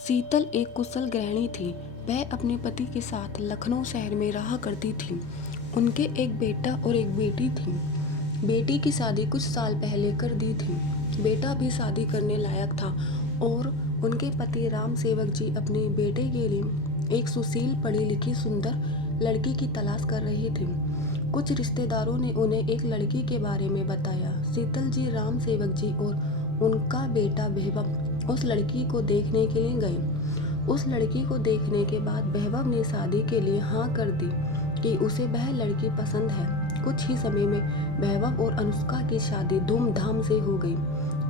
शीतल एक कुशल गृहिणी थी। वह अपने पति के साथ लखनऊ शहर में रहा करती थी। उनके एक बेटा और एक बेटी थी। बेटी की शादी कुछ साल पहले कर दी थी। बेटा भी शादी करने लायक था और उनके पति राम सेवक जी अपने बेटे के लिए एक सुशील, पढ़ी लिखी, सुंदर लड़की की तलाश कर रहे थे। कुछ रिश्तेदारों ने उन्हें एक लड़की के बारे में बताया। शीतल जी, राम सेवक जी और उनका बेटा वैभव उस लड़की को देखने के लिए गए। उस लड़की को देखने के बाद वैभव ने शादी के लिए हाँ कर दी कि उसे वह लड़की पसंद है। कुछ ही समय में वैभव और अनुष्का की शादी धूमधाम से हो गई।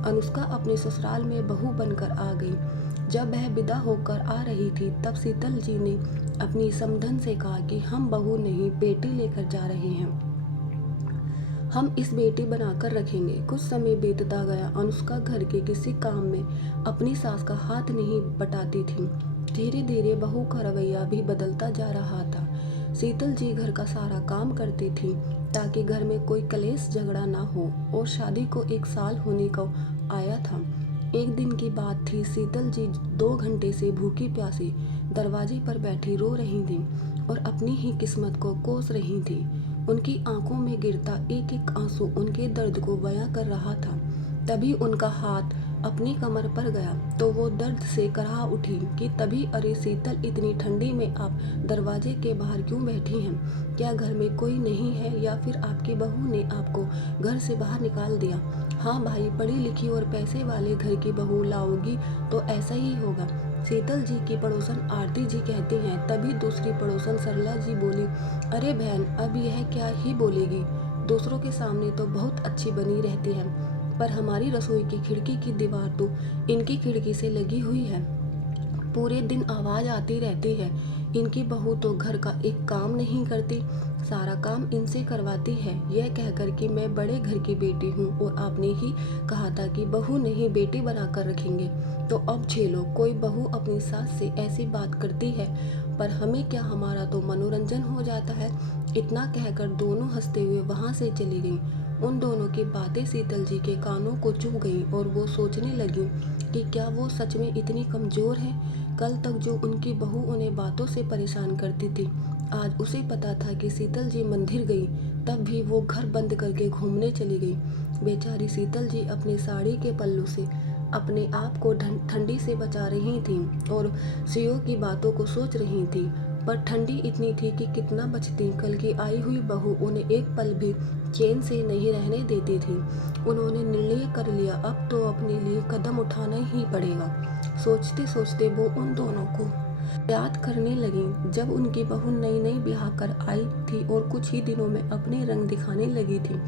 अनुष्का अपने ससुराल में बहू बनकर आ गई। जब वह विदा होकर आ रही थी तब शीतल जी ने अपनी समधन से कहा कि हम बहू नहीं, बेटी लेकर जा रहे हैं। हम इस बेटी बनाकर रखेंगे। कुछ समय बीतता गया। अनुष्का घर के किसी काम में अपनी सास का हाथ नहीं बटाती थी। धीरे धीरे बहू का रवैया भी बदलता जा रहा था। शीतल जी घर का सारा काम करती थी ताकि घर में कोई कलेश झगड़ा ना हो। और शादी को 1 साल होने को आया था। एक दिन की बात थी। शीतल जी 2 घंटे से भूखी प्यासी दरवाजे पर बैठी रो रही थी और अपनी ही किस्मत को कोस रही थी। उनकी आंखों में गिरता एक एक आंसू उनके दर्द को बयां कर रहा था। तभी उनका हाथ अपनी कमर पर गया तो वो दर्द से कराह उठी कि तभी, अरे शीतल, इतनी ठंडी में आप दरवाजे के बाहर क्यों बैठी हैं? क्या घर में कोई नहीं है या फिर आपकी बहू ने आपको घर से बाहर निकाल दिया? हाँ भाई, पढ़ी लिखी और पैसे वाले घर की बहू लाओगी तो ऐसा ही होगा। शीतल जी की पड़ोसन आरती जी कहती हैं। तभी दूसरी पड़ोसन सरला जी बोली, अरे बहन, अब यह क्या ही बोलेगी? दूसरों के सामने तो बहुत अच्छी बनी रहती है, पर हमारी रसोई की खिड़की की दीवार तो इनकी खिड़की से लगी हुई है। पूरे दिन आवाज आती रहती है। इनकी बहू तो घर का एक काम नहीं करती, सारा काम इनसे करवाती है। यह कहकर कि मैं बड़े घर की बेटी हूँ और आपने ही कहा था कि बहू नहीं, बेटी बनाकर रखेंगे, तो अब झेलो। कोई बहू अपनी सास से ऐसी बात करती है, पर हमें क्या, हमारा तो मनोरंजन हो जाता है। इतना कहकर दोनों हंसते हुए वहां से चली गईं। उन दोनों की बातें शीतल जी के कानों को चुभ गईं और वो सोचने लगी कि क्या वो सच में इतनी कमजोर है? कल तक जो उनकी बहू उन्हें बातों से परेशान करती थी, आज उसे पता था कि शीतल जी मंदिर गई, तब भी वो घर बंद करके घूमने चली गई। बेचारी शीतल जी अपने साड़ी के पल्लू से अपने आप को ठंडी से बचा रही थी और सियों की बातों को सोच रही थी, पर ठंडी इतनी थी कि कितना बचती। कल की आई हुई बहू उन्हें एक पल भी चैन से नहीं रहने देती थी। उन्होंने निर्णय कर लिया, अब तो अपने लिए कदम उठाना ही पड़ेगा। सोचते सोचते वो उन दोनों को याद करने लगी जब उनकी बहू नई नई ब्याह कर आई थी और कुछ ही दिनों में अपने रंग दिखाने लगी थी।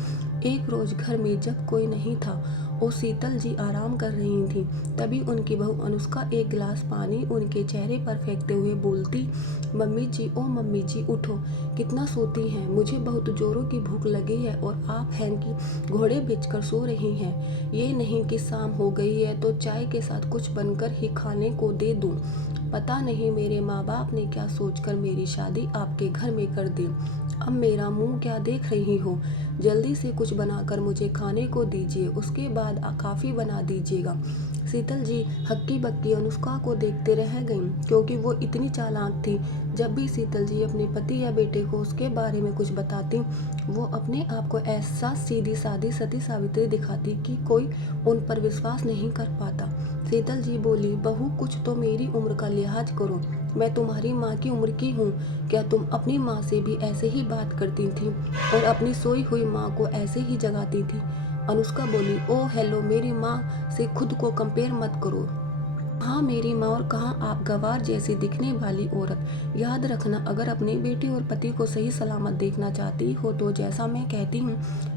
एक रोज घर में जब कोई नहीं था और शीतल जी आराम कर रही थी, तभी उनकी बहू अनुष्का एक गिलास पानी उनके चेहरे पर फेंकते हुए बोलती, मम्मी जी, ओ मम्मी जी, उठो, कितना सोती हैं? मुझे बहुत जोरों की भूख लगी है और आप हैं कि घोड़े बेचकर सो रही हैं। ये नहीं कि शाम हो गई है तो चाय के साथ कुछ बनकर ही खाने को दे दूं। पता नहीं मेरे माँ बाप ने क्या सोचकर मेरी शादी आपके घर में कर दी। अब मेरा मुंह क्या देख रही हो? जल्दी से कुछ बनाकर मुझे खाने को दीजिए, उसके बाद काफ़ी बना दीजिएगा। शीतल जी हक्की बक्की अनुष्का को देखते रह गईं, क्योंकि वो इतनी चालाक थी। जब भी शीतल जी अपने पति या बेटे को उसके बारे में कुछ बताती, वो अपने आप को ऐसा सीधी सादी सती सावित्री दिखाती कि कोई उन पर विश्वास नहीं कर पाता। शीतल जी बोली, बहू, कुछ तो मेरी उम्र का लिहाज करो। मैं तुम्हारी माँ की उम्र की हूँ। क्या तुम अपनी माँ से भी ऐसे ही बात करती थी और अपनी सोई हुई माँ को ऐसे ही जगाती थी? अनुष्का बोली, ओ हेलो, मेरी माँ से खुद को कंपेयर मत करो। हाँ मेरी माँ और कहाँ आप गवार जैसी दिखने वाली औरत। याद रखना, अगर अपनी बेटी और पति को सही सलामत देखना चाहती हो तो जैसा मैं कहती हूँ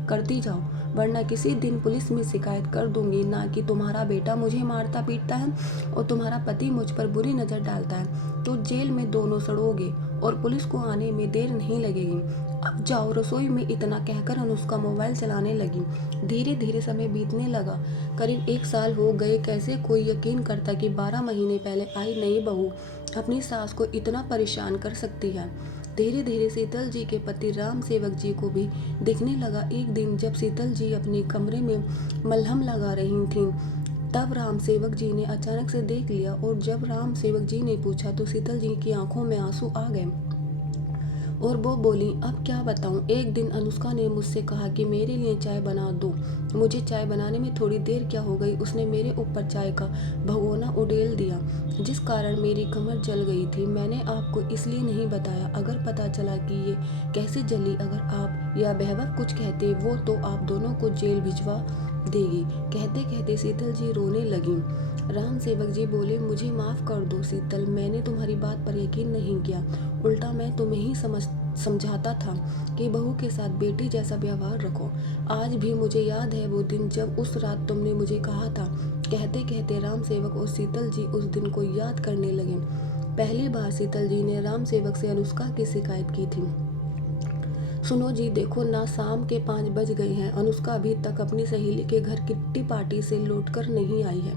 करती जाओ, वरना किसी दिन पुलिस में शिकायत कर दूंगी। ना कि तुम्हारा बेटा मुझे मारता पीटता है और तुम्हारा पति मुझ पर बुरी नज़र डालता है तो जेल में दोनों सड़ोगे और पुलिस को आने में देर नहीं लगेगी। अब जाओ रसोई में। इतना कहकर अनुष्का मोबाइल चलाने लगी। धीरे धीरे समय बीतने लगा। करीब 1 साल हो गए। कैसे कोई यकीन करता कि 12 महीने पहले आई नई बहू अपनी सास को इतना परेशान कर सकती है। धीरे धीरे शीतल जी के पति राम सेवक जी को भी दिखने लगा। एक दिन जब शीतल जी अपने कमरे में मलहम लगा रही थीं तब राम सेवक जी ने अचानक से देख लिया और जब राम सेवक जी ने पूछा तो शीतल जी की आंखों में आंसू आ गए और वो बोली, अब क्या बताऊं। एक दिन अनुष्का ने मुझसे कहा कि मेरे लिए चाय बना दो। मुझे चाय बनाने में थोड़ी देर क्या हो गई, उसने मेरे ऊपर चाय का भगोना उड़ेल दिया, जिस कारण मेरी कमर जल गई थी। मैंने आपको इसलिए नहीं बताया, अगर पता चला कि ये कैसे जली, अगर आप या वैभव कुछ कहते वो तो आप दोनों को जेल भिजवा देगी। कहते कहते शीतल जी रोने लगी। राम सेवक जी बोले, मुझे माफ़ कर दो शीतल, मैंने तुम्हारी बात पर यकीन नहीं किया। उल्टा मैं तुम्हें ही समझाता था कि बहू के साथ बेटी जैसा व्यवहार रखो। आज भी मुझे याद है वो दिन जब उस रात तुमने मुझे कहा था। कहते कहते राम सेवक और शीतल जी उस दिन को याद करने लगे। पहली बार शीतल जी ने राम सेवक से अनुष्का की शिकायत की थी। सुनो जी, देखो ना, शाम के 5 बज गए हैं। अनुष्का अभी तक अपनी सहेली के घर किट्टी पार्टी से लौटकर नहीं आई है।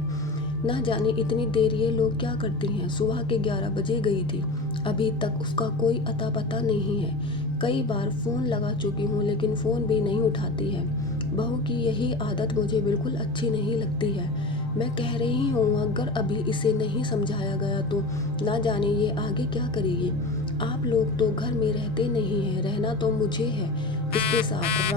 ना जाने इतनी देर ये लोग क्या करती हैं। सुबह के 11 बजे गई थी, अभी तक उसका कोई अता पता नहीं है। कई बार फ़ोन लगा चुकी हूँ लेकिन फ़ोन भी नहीं उठाती है। बहू की यही आदत मुझे बिल्कुल अच्छी नहीं लगती है। मैं कह रही हूँ अगर अभी इसे नहीं समझाया गया तो ना जाने ये आगे क्या करेगी। आप लोग तो घर में रहते नहीं हैं, रहना तो मुझे है इसके साथ।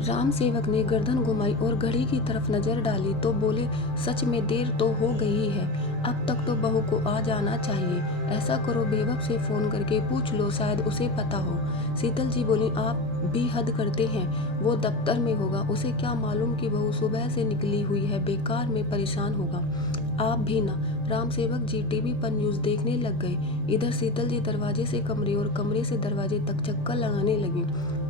राम सेवक ने गर्दन घुमाई और घड़ी की तरफ नजर डाली तो बोले, सच में देर तो हो गई है, अब तक तो बहू को आ जाना चाहिए। ऐसा करो, बेबब से फ़ोन करके पूछ लो, शायद उसे पता हो। शीतल जी बोली, आप भी हद करते हैं, वो दफ्तर में होगा, उसे क्या मालूम कि बहू सुबह से निकली हुई है, बेकार में परेशान होगा। आप भी ना। राम सेवक जी टीवी पर न्यूज़ देखने लग गए। इधर शीतल जी दरवाजे से कमरे और कमरे से दरवाजे तक चक्कर लगाने लगी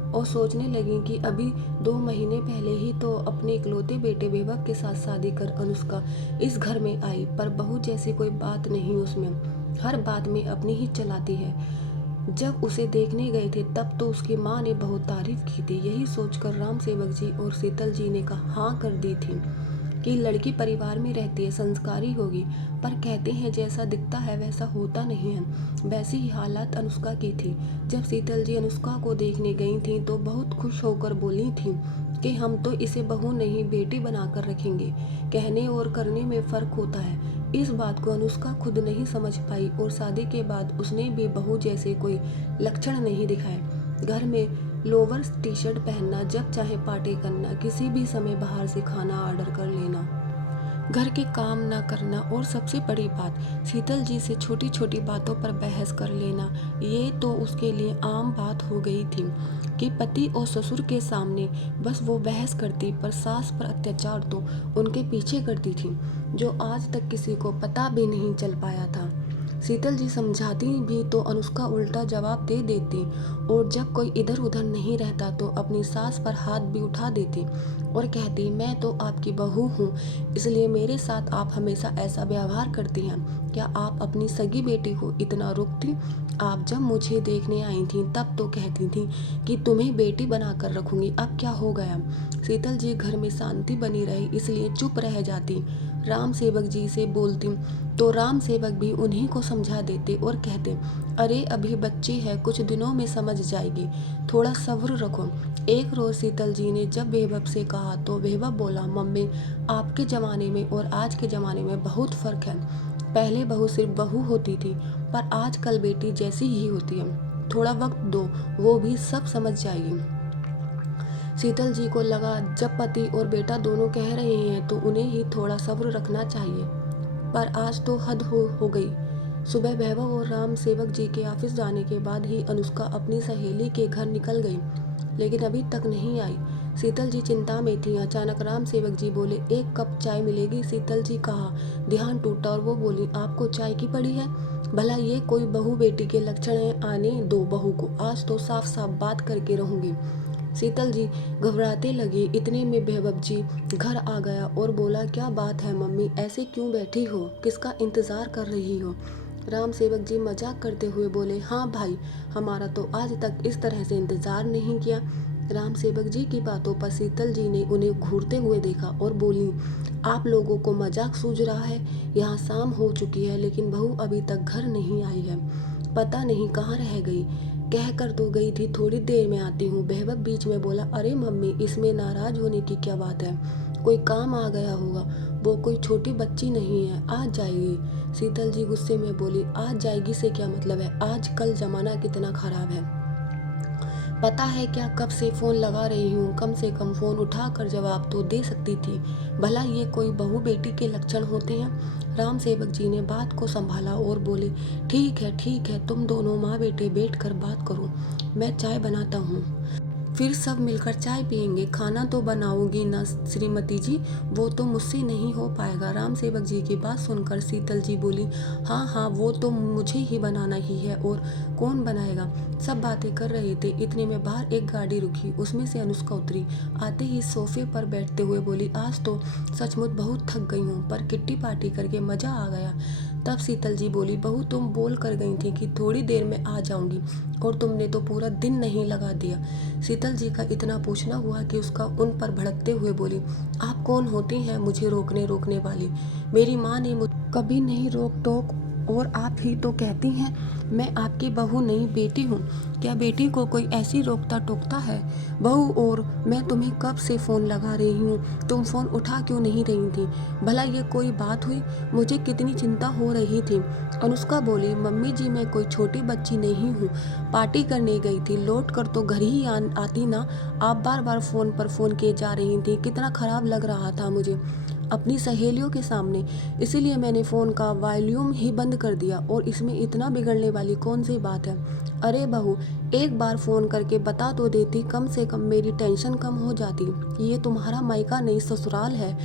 और सोचने लगी कि अभी 2 महीने पहले ही तो अपने इकलौते बेटे वैभव के साथ शादी कर अनुष्का इस घर में आई, पर बहू जैसी कोई बात नहीं उसमें, हर बात में अपनी ही चलाती है। जब उसे देखने गए थे तब तो उसकी माँ ने बहुत तारीफ की थी। यही सोचकर राम सेवक जी और शीतल जी ने हाँ कर दी थी कि लड़की परिवार में रहती है, संस्कारी होगी, पर कहते हैं जैसा दिखता है वैसा होता नहीं है। वैसी ही हालत अनुष्का की थी। जब शीतल जी अनुष्का को देखने गई थी तो बहुत खुश होकर बोली थी कि हम तो इसे बहू नहीं बेटी बनाकर रखेंगे। कहने और करने में फ़र्क होता है। इस बात को अनुष्का खुद नहीं समझ पाई और शादी के बाद उसने भी बहू जैसे कोई लक्षण नहीं दिखाए। घर में लोअर टी शर्ट पहनना, जब चाहे पार्टी करना, किसी भी समय बाहर से खाना ऑर्डर कर लेना, घर के काम ना करना और सबसे बड़ी बात शीतल जी से छोटी छोटी बातों पर बहस कर लेना, ये तो उसके लिए आम बात हो गई थी कि पति और ससुर के सामने बस वो बहस करती, पर सास पर अत्याचार तो उनके पीछे करती थी, जो आज तक किसी को पता भी नहीं चल पाया था। शीतल जी समझाती भी तो अनुष्का उल्टा जवाब दे देती और जब कोई इधर उधर नहीं रहता तो अपनी सास पर हाथ भी उठा देती और कहती, मैं तो आपकी बहू हूँ, इसलिए मेरे साथ आप हमेशा ऐसा व्यवहार करती हैं। क्या आप अपनी सगी बेटी को इतना रोकती? आप जब मुझे देखने आई थी तब तो कहती थी कि तुम्हें बेटी बनाकर रखूंगी, अब क्या हो गया? शीतल जी घर में शांति बनी रही इसलिए चुप रह जाती। राम सेवक जी से बोलती तो राम सेवक भी उन्हीं को समझा देते और कहते, अरे अभी बच्ची है, कुछ दिनों में समझ जाएगी, थोड़ा सब्र रखो। एक रोज़ शीतल जी ने जब वैभव से कहा तो वैभव बोला, मम्मी आपके ज़माने में और आज के ज़माने में बहुत फ़र्क है। पहले बहू सिर्फ बहू होती थी, पर आजकल बेटी जैसी ही होती है। थोड़ा वक्त दो, वो भी सब समझ जाएगी। शीतल जी को लगा जब पति और बेटा दोनों कह रहे हैं तो उन्हें ही थोड़ा सब्र रखना चाहिए, पर आज तो हद हो गई। सुबह वैभव और राम सेवक जी के ऑफिस जाने के बाद ही अनुष्का अपनी सहेली के घर निकल गई, लेकिन अभी तक नहीं आई। शीतल जी चिंता में थी। अचानक राम सेवक जी बोले, एक कप चाय मिलेगी? शीतल जी कहा ध्यान टूटा और वो बोली, आपको चाय की पड़ी है? भला ये कोई बहू बेटी के लक्षण है? आने दो बहू को, आज तो साफ साफ बात करके रहूंगी। शीतल जी घबराते लगी। इतने में वैभव जी घर आ गया और बोला, क्या बात है मम्मी, ऐसे क्यों बैठी हो, किसका इंतज़ार कर रही हो? राम सेवक जी मजाक करते हुए बोले, हाँ भाई, हमारा तो आज तक इस तरह से इंतज़ार नहीं किया। राम सेवक जी की बातों पर शीतल जी ने उन्हें घूरते हुए देखा और बोली, आप लोगों को मजाक सूझ रहा है? यहाँ शाम हो चुकी है लेकिन बहू अभी तक घर नहीं आई है, पता नहीं कहाँ रह गई। कह कर तो गई थी थोड़ी देर में आती हूँ। वैभव बीच में बोला, अरे मम्मी, इसमें नाराज होने की क्या बात है, कोई काम आ गया होगा, वो कोई छोटी बच्ची नहीं है, आज जाएगी। शीतल जी गुस्से में बोली, आज जाएगी से क्या मतलब है, आज कल जमाना कितना खराब है, पता है क्या, कब से फ़ोन लगा रही हूँ, कम से कम फ़ोन उठा कर जवाब तो दे सकती थी, भला ये कोई बहू बेटी के लक्षण होते हैं। राम सेवक जी ने बात को संभाला और बोले, ठीक है, तुम दोनों माँ बेटे बैठ कर बात करो, मैं चाय बनाता हूँ, फिर सब मिलकर चाय पियेंगे। खाना तो बनाओगी ना श्रीमती जी, वो तो मुझसे नहीं हो पाएगा। राम सेवक जी की बात सुनकर शीतल जी बोली, हाँ, वो तो मुझे ही बनाना ही है, और कौन बनाएगा। सब बातें कर रहे थे, इतने में बाहर एक गाड़ी रुकी, उसमें से अनुष्का उतरी। आते ही सोफे पर बैठते हुए बोली, आज तो सचमुच बहुत थक गई हूँ, पर किट्टी पार्टी करके मज़ा आ गया। तब शीतल जी बोली, बहू तुम बोल कर गई थी कि थोड़ी देर में आ जाऊंगी, और तुमने तो पूरा दिन नहीं लगा दिया। शीतल जी का इतना पूछना हुआ कि उसका उन पर भड़कते हुए बोली, आप कौन होती हैं मुझे रोकने वाली, मेरी माँ ने मुझे कभी नहीं रोक टोक, और आप ही तो कहती हैं मैं आपकी बहू नहीं बेटी हूँ, क्या बेटी को कोई ऐसी रोकता टोकता है। बहू, और मैं तुम्हें कब से फ़ोन लगा रही हूँ, तुम फ़ोन उठा क्यों नहीं रही थी, भला ये कोई बात हुई, मुझे कितनी चिंता हो रही थी। अनुष्का बोली, मम्मी जी मैं कोई छोटी बच्ची नहीं हूँ, पार्टी करने गई थी, लौट कर तो घर ही आती ना, आप बार बार फ़ोन पर फ़ोन किए जा रही थी, कितना ख़राब लग रहा था मुझे अपनी सहेलियों के सामने, इसीलिए मैंने फ़ोन का वॉल्यूम ही बंद कर दिया, और इसमें इतना बिगड़ने वाली कौन सी बात है। अरे बहू, एक बार फ़ोन करके बता तो देती, कम से कम मेरी टेंशन कम हो जाती। ये तुम्हारा मायका नहीं ससुराल है,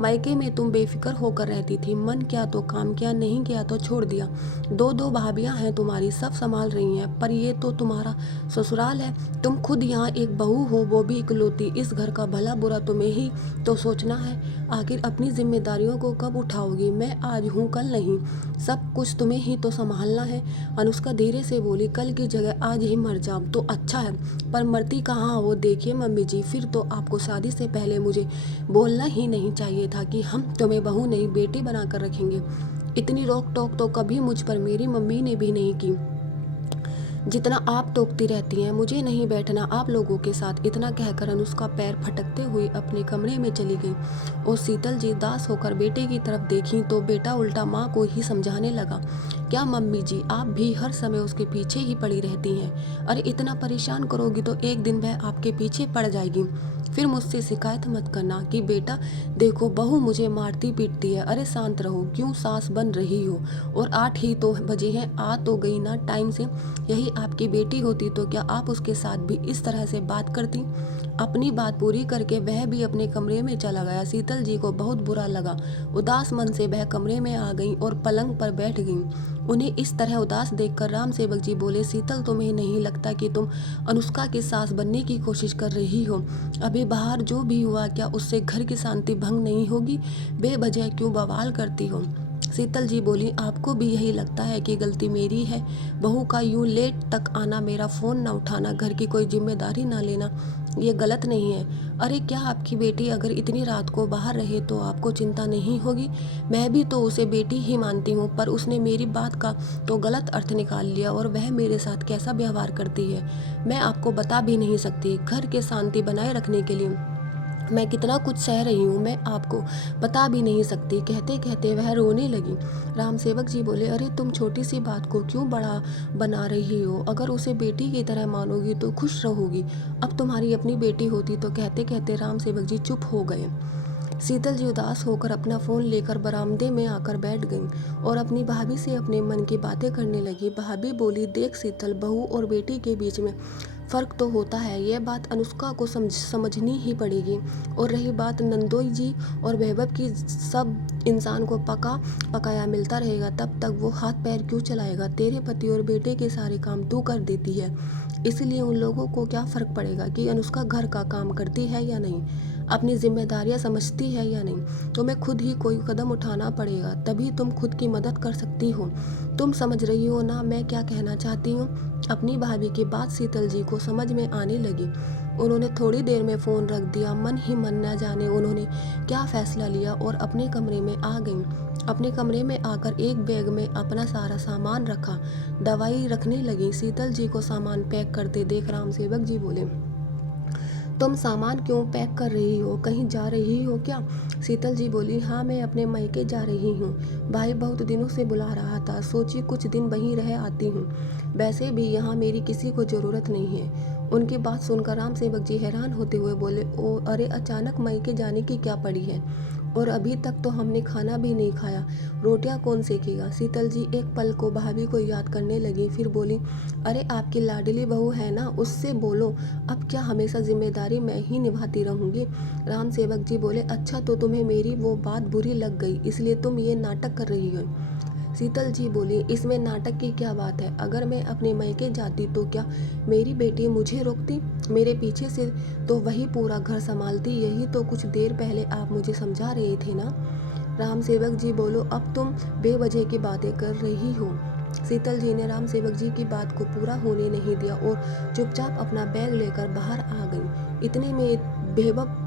मायके में तुम बेफिक्र होकर रहती थी, मन किया तो काम किया, नहीं किया तो छोड़ दिया। दो भाभियां हैं तुम्हारी, सब संभाल रही हैं, पर ये तो तुम्हारा ससुराल है, तुम खुद यहाँ एक बहू हो, वो भी इकलौती, इस घर का भला बुरा तुम्हें ही तो सोचना है। आखिर अपनी जिम्मेदारियों को कब उठाओगी, मैं आज हूँ कल नहीं, सब कुछ तुम्हें ही तो संभालना है। अनुष्का धीरे से बोली, कल की जगह आज ही मर जाओ तो अच्छा है, पर मरती कहाँ हो। देखिए मम्मी जी, फिर तो आपको शादी से पहले मुझे बोलना ही नहीं चाहिए था कि हम तुम्हें बहू नहीं बेटी बना कर रखेंगे। इतनी रोक टोक तो कभी मुझ पर मेरी मम्मी ने भी नहीं की जितना आप टोकती रहती हैं, मुझे नहीं बैठना आप लोगों के साथ। इतना कहकर अनुष्का पैर फटकते हुए अपने कमरे में चली गई, और शीतल जी दास होकर बेटे की तरफ देखी तो बेटा उल्टा माँ को ही समझाने लगा, क्या मम्मी जी आप भी हर समय उसके पीछे ही पड़ी रहती हैं, अरे इतना परेशान करोगी तो एक दिन वह आपके पीछे पड़ जाएगी, फिर मुझसे शिकायत मत करना कि बेटा देखो बहू मुझे मारती पीटती है। अरे शांत रहो, क्यों सास बन रही हो, और 8 ही तो बजे हैं, आ तो गई ना टाइम से। यही आपकी बेटी होती तो क्या आप उसके साथ भी इस तरह से बात करती। अपनी बात पूरी करके वह भी अपने कमरे में चला गया। शीतल जी को बहुत बुरा लगा, उदास मन से वह कमरे में आ गई और पलंग पर बैठ गई। उन्हें इस तरह उदास देखकर राम सेवक जी बोले, शीतल तुम्हें नहीं लगता कि तुम अनुष्का की सास बनने की कोशिश कर रही हो। अभी बाहर जो भी हुआ, क्या उससे घर की शांति भंग नहीं होगी, बेवजह क्यों बवाल करती हो। शीतल जी बोली, आपको भी यही लगता है कि गलती मेरी है, बहू का यूं लेट तक आना, मेरा फ़ोन ना उठाना, घर की कोई जिम्मेदारी ना लेना, ये गलत नहीं है। अरे क्या आपकी बेटी अगर इतनी रात को बाहर रहे तो आपको चिंता नहीं होगी। मैं भी तो उसे बेटी ही मानती हूँ, पर उसने मेरी बात का तो गलत अर्थ निकाल लिया, और वह मेरे साथ कैसा व्यवहार करती है मैं आपको बता भी नहीं सकती। घर के शांति बनाए रखने के लिए मैं कितना कुछ सह रही हूँ, मैं आपको बता भी नहीं सकती। कहते कहते वह रोने लगी। राम सेवक जी बोले, अरे तुम छोटी सी बात को क्यों बड़ा बना रही हो, अगर उसे बेटी की तरह मानोगी तो खुश रहोगी, अब तुम्हारी अपनी बेटी होती तो। कहते कहते राम सेवक जी चुप हो गए। शीतल जी उदास होकर अपना फ़ोन लेकर बरामदे में आकर बैठ गईं और अपनी भाभी से अपने मन की बातें करने लगी। भाभी बोली, देख शीतल, बहू और बेटी के बीच में फ़र्क तो होता है, यह बात अनुष्का को समझनी ही पड़ेगी। और रही बात नंदोई जी और वैभव की, सब इंसान को पका पकाया मिलता रहेगा, तब तक वो हाथ पैर क्यों चलाएगा। तेरे पति और बेटे के सारे काम तू कर देती है, इसलिए उन लोगों को क्या फ़र्क पड़ेगा कि अनुष्का घर का काम करती है या नहीं, अपनी जिम्मेदारियां समझती है या नहीं। तुम्हें खुद ही कोई कदम उठाना पड़ेगा, तभी तुम खुद की मदद कर सकती हो। तुम समझ रही हो ना मैं क्या कहना चाहती हूँ। अपनी भाभी की बात शीतल जी को समझ में आने लगी। उन्होंने थोड़ी देर में फ़ोन रख दिया। मन ही मन न जाने उन्होंने क्या फ़ैसला लिया और अपने कमरे में आ गईं। अपने कमरे में आकर एक बैग में अपना सारा सामान रखा, दवाई रखने लगी। शीतल जी को सामान पैक करते देख राम सेवक जी बोले, तुम सामान क्यों पैक कर रही हो, कहीं जा रही हो क्या? शीतल जी बोली, हाँ मैं अपने मायके जा रही हूँ। भाई बहुत दिनों से बुला रहा था, सोची कुछ दिन वहीं रह आती हूँ। वैसे भी यहाँ मेरी किसी को ज़रूरत नहीं है। उनकी बात सुनकर राम सेवक जी हैरान होते हुए बोले, ओ अरे अचानक मायके जाने की क्या पड़ी है? और अभी तक तो हमने खाना भी नहीं खाया, रोटियां कौन सेकेगा? शीतल जी एक पल को भाभी को याद करने लगी, फिर बोली, अरे आपकी लाडली बहू है ना, उससे बोलो। अब क्या हमेशा जिम्मेदारी मैं ही निभाती रहूंगी? राम सेवक जी बोले, अच्छा तो तुम्हें मेरी वो बात बुरी लग गई, इसलिए तुम ये नाटक कर रही हो? शीतल जी बोली, इसमें नाटक की क्या बात है? अगर मैं अपने मायके जाती तो क्या मेरी बेटी मुझे रोकती? मेरे पीछे से तो वही पूरा घर संभालती, यही तो कुछ देर पहले आप मुझे समझा रहे थे ना। राम सेवक जी बोलो, अब तुम बेवजह की बातें कर रही हो। शीतल जी ने राम सेवक जी की बात को पूरा होने नहीं दिया और चुपचाप अपना बैग लेकर बाहर आ गई। इतने में बेबब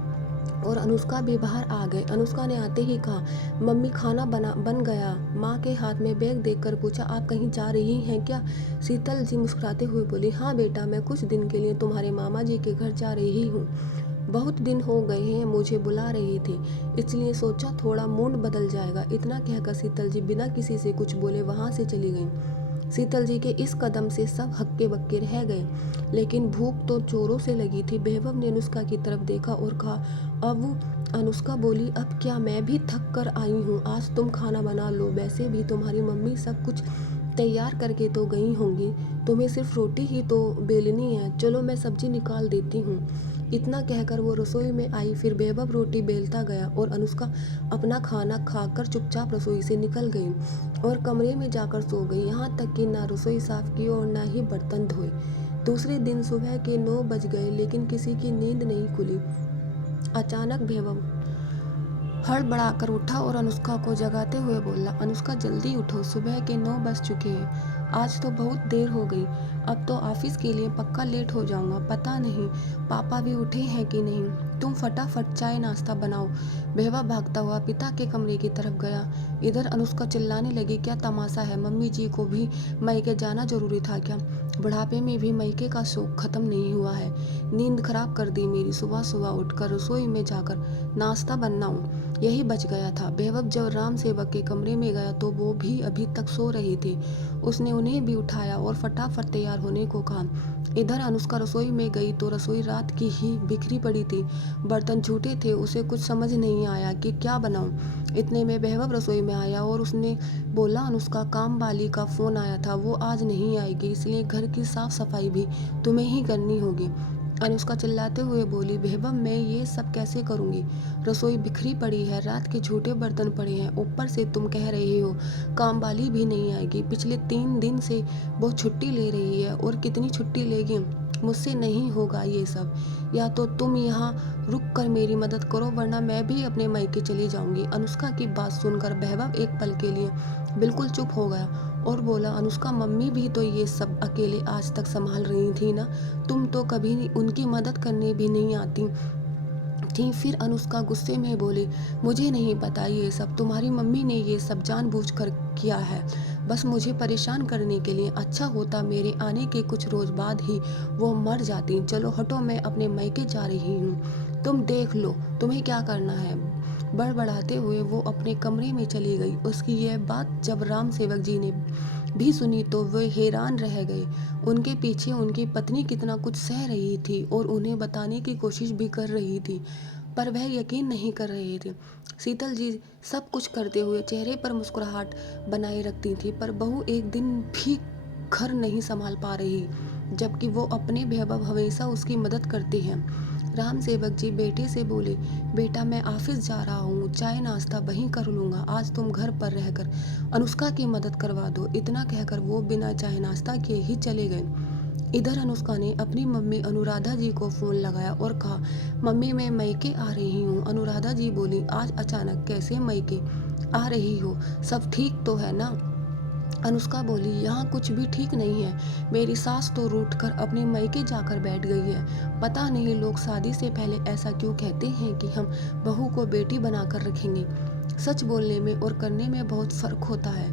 और अनुष्का भी बाहर आ गए। अनुष्का ने आते ही कहा, मम्मी खाना बन गया। माँ के हाथ में बैग देखकर पूछा, आप कहीं जा रही हैं क्या? शीतल जी मुस्कुराते हुए बोली, हाँ बेटा, मैं कुछ दिन के लिए तुम्हारे मामा जी के घर जा रही हूँ। बहुत दिन हो गए हैं, मुझे बुला रहे थे, इसलिए सोचा थोड़ा मूड बदल जाएगा। इतना कहकर शीतल जी बिना किसी से कुछ बोले वहाँ से चली गईं। शीतल जी के इस कदम से सब हक्के बक्के रह गए, लेकिन भूख तो जोरों से लगी थी। बेहबब ने अनुष्का की तरफ देखा और कहा, अब अनुष्का बोली, अब क्या मैं भी थक कर आई हूँ, आज तुम खाना बना लो। वैसे भी तुम्हारी मम्मी सब कुछ तैयार करके तो गई होंगी, तुम्हें सिर्फ रोटी ही तो बेलनी है, चलो मैं सब्जी निकाल देती हूँ। इतना कहकर वो रसोई में आई। फिर बेहबब रोटी बेलता गया और अनुष्का अपना खाना खाकर चुपचाप रसोई से निकल गई और कमरे में जाकर सो गई। यहाँ तक कि ना रसोई साफ की और ना ही बर्तन धोए। दूसरे दिन सुबह के 9 बज गए, लेकिन किसी की नींद नहीं खुली। अचानक बेहबब हड़बड़ाकर उठा और अनुष्का को जगाते हुए बोला, अनुष्का जल्दी उठो, सुबह के 9 बज चुके हैं। आज तो बहुत देर हो गई, अब तो ऑफिस के लिए पक्का लेट हो जाऊंगा। पता नहीं पापा भी उठे हैं कि नहीं, तुम फटाफट चाय नाश्ता बनाओ। बेहवा भागता हुआ पिता के कमरे की तरफ गया। इधर अनुष्का चिल्लाने लगी, क्या तमाशा है, मम्मी जी को भी मायके जाना जरूरी था क्या? बुढ़ापे में भी मायके का शौक खत्म नहीं हुआ है। नींद खराब कर दी मेरी, सुबह सुबह उठकर रसोई में जाकर नाश्ता बनाऊं, यही बच गया था। बेहबब जब राम सेवक के कमरे में गया तो वो भी अभी तक सो रहे थे। उसने उन्हें भी उठाया और फटाफट तैयार होने को कहा। इधर अनुष्का रसोई में गई तो रसोई रात की ही बिखरी पड़ी थी, बर्तन झूठे थे, उसे कुछ समझ नहीं आया कि क्या बनाऊं। इतने में बेहबब रसोई में आया और उसने बोला, अनुष्का काम वाली का फ़ोन आया था, वो आज नहीं आएगी, इसलिए घर की साफ सफाई भी तुम्हें ही करनी होगी। अनुष्का चिल्लाते हुए बोली, बेहबब मैं ये सब कैसे करूँगी? रसोई बिखरी पड़ी है, रात के झूठे बर्तन पड़े हैं, ऊपर से तुम कह रही हो काम वाली भी नहीं आएगी। पिछले 3 दिन से वो छुट्टी ले रही है और कितनी छुट्टी लेगी, मुझसे नहीं होगा ये सब। या तो तुम यहाँ रुक कर मेरी मदद करो, वरना मैं भी अपने मायके चली जाऊंगी। अनुष्का की बात सुनकर बेहबब एक पल के लिए बिल्कुल चुप हो गया और बोला, अनुष्का मम्मी भी तो ये सब अकेले आज तक संभाल रही थी ना, तुम तो कभी उनकी मदद करने भी नहीं आती थी। फिर अनुष्का गुस्से में बोली, मुझे नहीं पता ये सब, तुम्हारी मम्मी ने ये सब जानबूझकर किया है, बस मुझे परेशान करने के लिए। अच्छा होता मेरे आने के कुछ रोज बाद ही वो मर जाती। चलो हटो, मैं अपने मायके जा रही हूँ, तुम देख लो तुम्हें क्या करना है। बड़बड़ाते हुए वो अपने कमरे में चली गई। उसकी यह बात जब राम सेवक जी ने भी सुनी तो वे हैरान रह गए। उनके पीछे उनकी पत्नी कितना कुछ सह रही थी और उन्हें बताने की कोशिश भी कर रही थी, पर वह यकीन नहीं कर रहे थे। शीतल जी सब कुछ करते हुए चेहरे पर मुस्कुराहट बनाए रखती थी, पर बहू एक दिन भी घर नहीं संभाल पा रही, जबकि वो अपने बेहबब हमेशा उसकी मदद करते हैं। राम सेवक जी बेटे से बोले, बेटा मैं ऑफिस जा रहा हूँ, चाय नाश्ता वहीं कर लूँगा, आज तुम घर पर रहकर अनुष्का की मदद करवा दो। इतना कहकर वो बिना चाय नाश्ता किए ही चले गए। इधर अनुष्का ने अपनी मम्मी अनुराधा जी को फ़ोन लगाया और कहा, मम्मी मैं मायके आ रही हूँ। अनुराधा जी बोली, आज अचानक कैसे मायके आ रही हो, सब ठीक तो है ना? अनुष्का बोली, यहाँ कुछ भी ठीक नहीं है, मेरी सास तो रूठ कर अपने मायके जाकर बैठ गई है। पता नहीं लोग शादी से पहले ऐसा क्यों कहते हैं कि हम बहू को बेटी बनाकर रखेंगे। सच बोलने में और करने में बहुत फर्क होता है।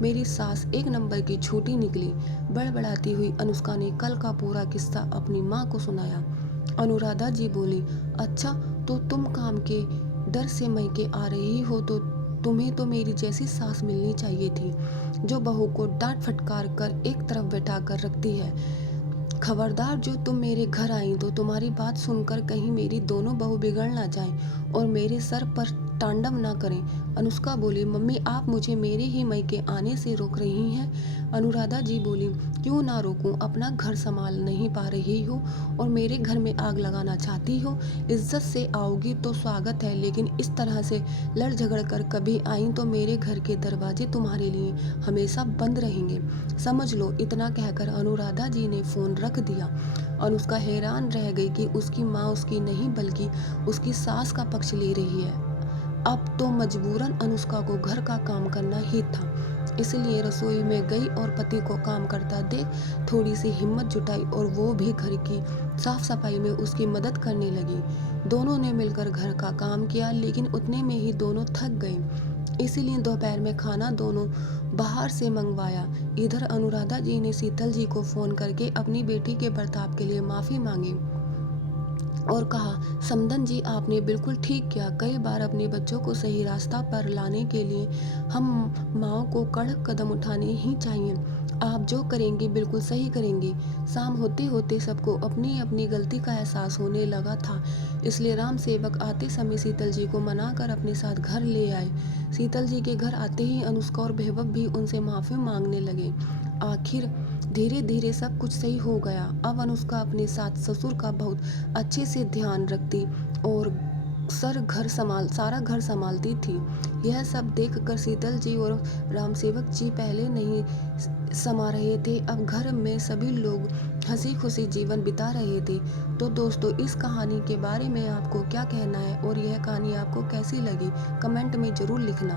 मेरी सास एक नंबर की झूठी निकली। बड़बड़ाती हुई अनुष्का ने कल का पूरा किस्सा अपनी माँ को सुनाया। अनुराधा जी बोली, अच्छा तो तुम काम के डर से मैके आ रही हो, तो तुम्हें तो मेरी जैसी सास मिलनी चाहिए थी, जो बहू को डांट फटकार कर एक तरफ बैठा कर रखती है। खबरदार, जो तुम मेरे घर आई तो तुम्हारी बात सुनकर कहीं मेरी दोनों बहू बिगड़ ना जाएं और मेरे सर पर तांडव ना करें। अनुष्का बोली, मम्मी आप मुझे मेरे ही मैके आने से रोक रही हैं। अनुराधा जी बोली, क्यों ना रोकूं, अपना घर संभाल नहीं पा रही हो और मेरे घर में आग लगाना चाहती हो। इज्जत से आओगी तो स्वागत है, लेकिन इस तरह से लड़ झगड़ कर कभी आई तो मेरे घर के दरवाजे तुम्हारे लिए हमेशा बंद रहेंगे, समझ लो। इतना कहकर अनुराधा जी ने फोन रख दिया। अनुष्का हैरान रह गई कि उसकी माँ उसकी नहीं बल्कि उसकी सास का पक्ष ले रही है। अब तो मजबूरन अनुष्का को घर का काम करना ही था, इसलिए रसोई में गई और पति को काम करता देख थोड़ी सी हिम्मत जुटाई और वो भी घर की साफ सफाई में उसकी मदद करने लगी। दोनों ने मिलकर घर का काम किया, लेकिन उतने में ही दोनों थक गए, इसीलिए दोपहर में खाना दोनों बाहर से मंगवाया। इधर अनुराधा जी ने शीतल जी को फोन करके अपनी बेटी के बर्ताव के लिए माफी मांगी और कहा, समदन जी आपने बिल्कुल ठीक किया। कई बार अपने बच्चों को सही रास्ता पर लाने के लिए हम माँओं को कड़क कदम उठाने ही चाहिए। आप जो करेंगी बिल्कुल सही करेंगी। शाम होते होते सबको अपनी अपनी गलती का एहसास होने लगा था, इसलिए राम सेवक आते समय शीतल जी को मनाकर अपने साथ घर ले आए। शीतल जी के घर आते ही अनुष्का और वैभव भी उनसे माफ़ी मांगने लगे। आखिर धीरे धीरे सब कुछ सही हो गया। अब अनुष्का अपने सास ससुर का बहुत अच्छे से ध्यान रखती और सारा घर संभालती थी। यह सब देखकर शीतल जी और रामसेवक जी पहले नहीं समा रहे थे, अब घर में सभी लोग हंसी खुशी जीवन बिता रहे थे। तो दोस्तों, इस कहानी के बारे में आपको क्या कहना है और यह कहानी आपको कैसी लगी, कमेंट में ज़रूर लिखना।